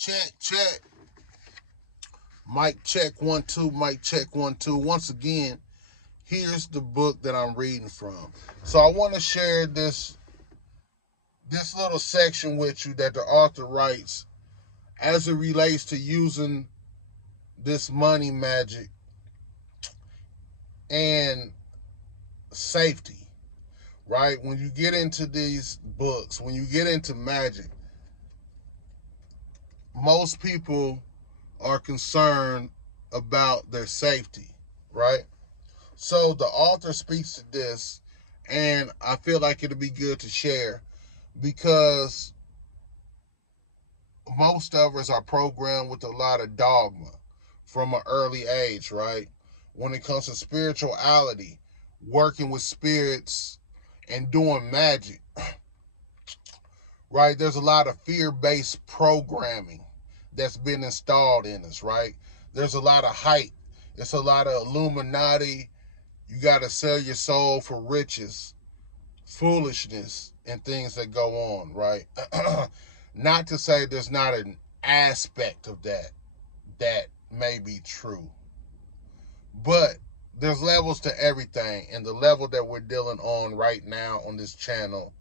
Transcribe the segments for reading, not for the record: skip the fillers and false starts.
Check, check. Mic check 1 2. Mic check 1 2. Once again, here's the book that I'm reading from. So I want to share this little section with you that the author writes as it relates to using this money magic and safety. Right? When you get into these books, when you get into magic, most people are concerned about their safety, right? So the author speaks to this, and I feel like it'll be good to share because most of us are programmed with a lot of dogma from an early age, right? When it comes to spirituality, working with spirits and doing magic, right? There's a lot of fear-based programming that's been installed in us, right? There's a lot of hype. It's a lot of Illuminati. You got to sell your soul for riches, foolishness, and things that go on, right? Not to say there's not an aspect of that may be true, but there's levels to everything, and the level that we're dealing on right now on this channel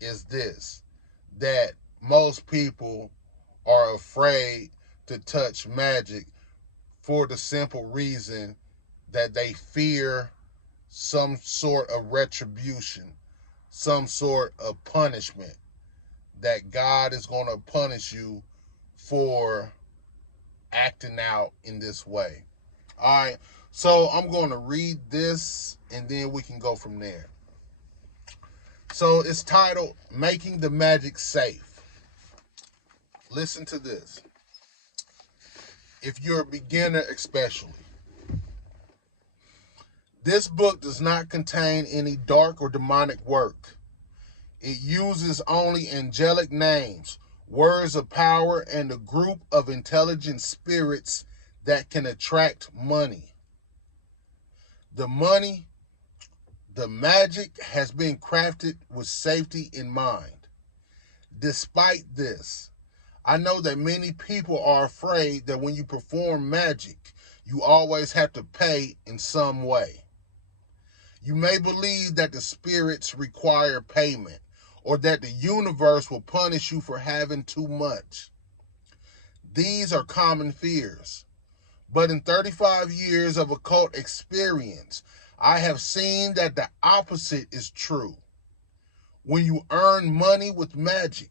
is this, that most people are afraid to touch magic for the simple reason that they fear some sort of retribution, some sort of punishment, that God is going to punish you for acting out in this way. All right, so I'm going to read this and then we can go from there. So it's titled Making the Magic Safe. Listen to this. If you're a beginner especially. This book does not contain any dark or demonic work. It uses only angelic names, words of power, and a group of intelligent spirits that can attract money. The magic has been crafted with safety in mind. Despite this, I know that many people are afraid that when you perform magic, you always have to pay in some way. You may believe that the spirits require payment, or that the universe will punish you for having too much. These are common fears. But in 35 years of occult experience, I have seen that the opposite is true. When you earn money with magic,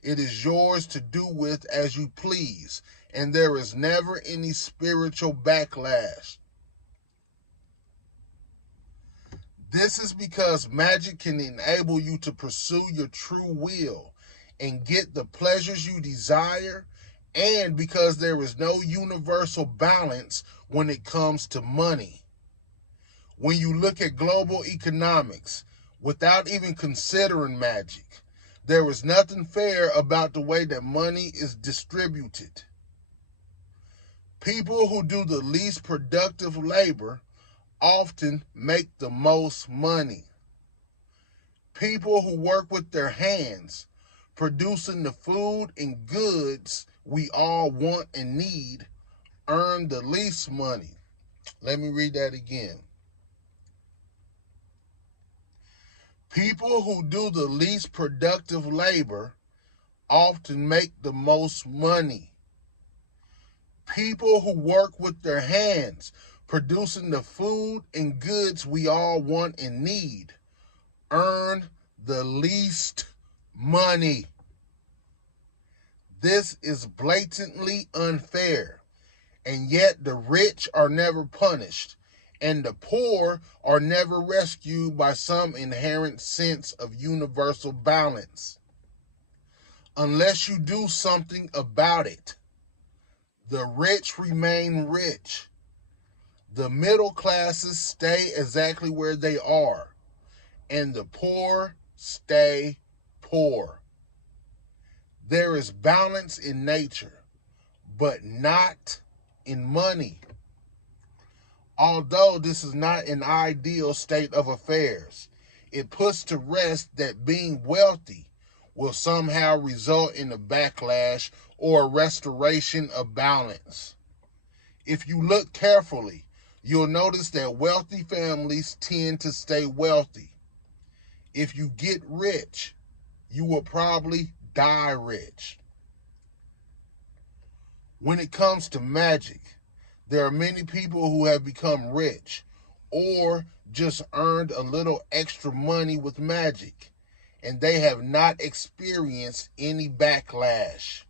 it is yours to do with as you please, and there is never any spiritual backlash. This is because magic can enable you to pursue your true will and get the pleasures you desire, and because there is no universal balance when it comes to money. When you look at global economics, without even considering magic, there is nothing fair about the way that money is distributed. People who do the least productive labor often make the most money. People who work with their hands, producing the food and goods we all want and need, earn the least money. Let me read that again. People who do the least productive labor often make the most money. People who work with their hands, producing the food and goods we all want and need, earn the least money. This is blatantly unfair, and yet the rich are never punished, and the poor are never rescued by some inherent sense of universal balance. Unless you do something about it, the rich remain rich. The middle classes stay exactly where they are, and the poor stay poor. There is balance in nature, but not in money. Although this is not an ideal state of affairs, it puts to rest that being wealthy will somehow result in a backlash or a restoration of balance. If you look carefully, you'll notice that wealthy families tend to stay wealthy. If you get rich, you will probably die rich. When it comes to magic, there are many people who have become rich or just earned a little extra money with magic, and they have not experienced any backlash.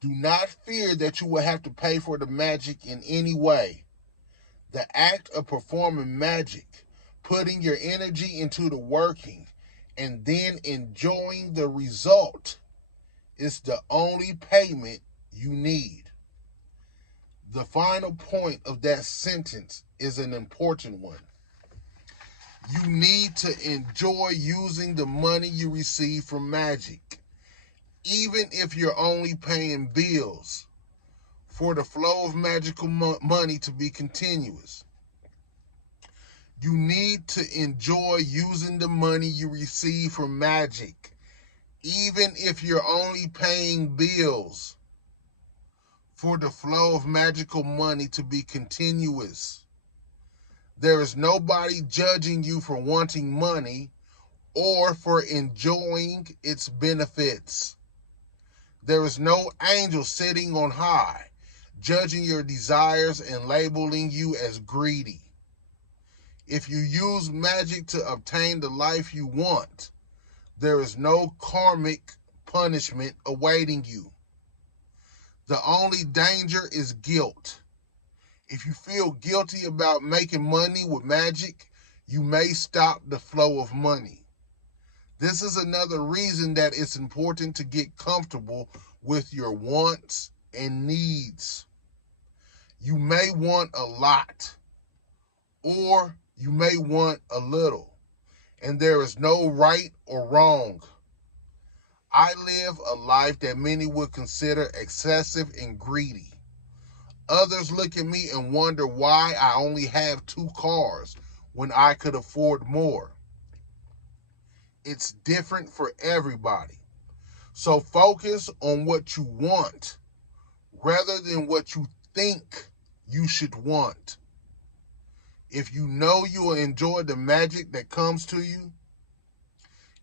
Do not fear that you will have to pay for the magic in any way. The act of performing magic, putting your energy into the working, and then enjoying the result is the only payment you need. The final point of that sentence is an important one. You need to enjoy using the money you receive from magic, even if you're only paying bills, for the flow of magical money to be continuous. You need to enjoy using the money you receive from magic, even if you're only paying bills, for the flow of magical money to be continuous. There is nobody judging you for wanting money or for enjoying its benefits. There is no angel sitting on high, judging your desires and labeling you as greedy. If you use magic to obtain the life you want, there is no karmic punishment awaiting you. The only danger is guilt. If you feel guilty about making money with magic, you may stop the flow of money. This is another reason that it's important to get comfortable with your wants and needs. You may want a lot, or you may want a little, and there is no right or wrong. I live a life that many would consider excessive and greedy. Others look at me and wonder why I only have 2 cars when I could afford more. It's different for everybody. So focus on what you want rather than what you think you should want. If you know you will enjoy the magic that comes to you,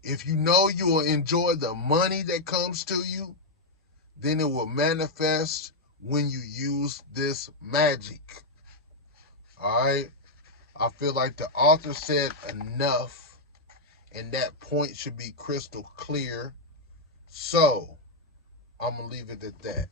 if you know you will enjoy the money that comes to you, then it will manifest when you use this magic. All right? I feel like the author said enough, and that point should be crystal clear. So, I'm going to leave it at that.